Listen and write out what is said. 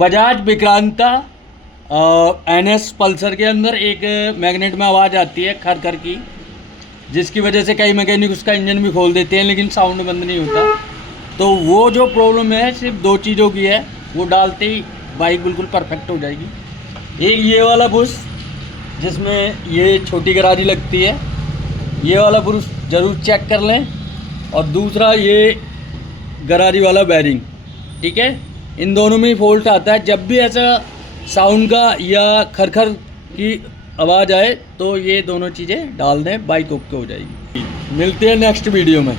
Bajaj विक्रांता NS Pulsar के अंदर एक मैग्नेट में आवाज़ आती है खर खर की, जिसकी वजह से कई मैकेनिक उसका इंजन भी खोल देते हैं लेकिन साउंड बंद नहीं होता। तो वो जो प्रॉब्लम है सिर्फ 2 चीज़ों की है, वो डालते ही बाइक बिल्कुल परफेक्ट हो जाएगी। एक ये वाला बुश जिसमें ये छोटी गरारी लगती है, ये वाला बुश ज़रूर चेक कर लें, और दूसरा ये गरारी वाला बैरिंग, ठीक है। इन दोनों में ही फॉल्ट आता है। जब भी ऐसा साउंड का या खरखर की आवाज़ आए तो ये दोनों चीज़ें डाल दें, बाइक ओके हो जाएगी। मिलते हैं नेक्स्ट वीडियो में।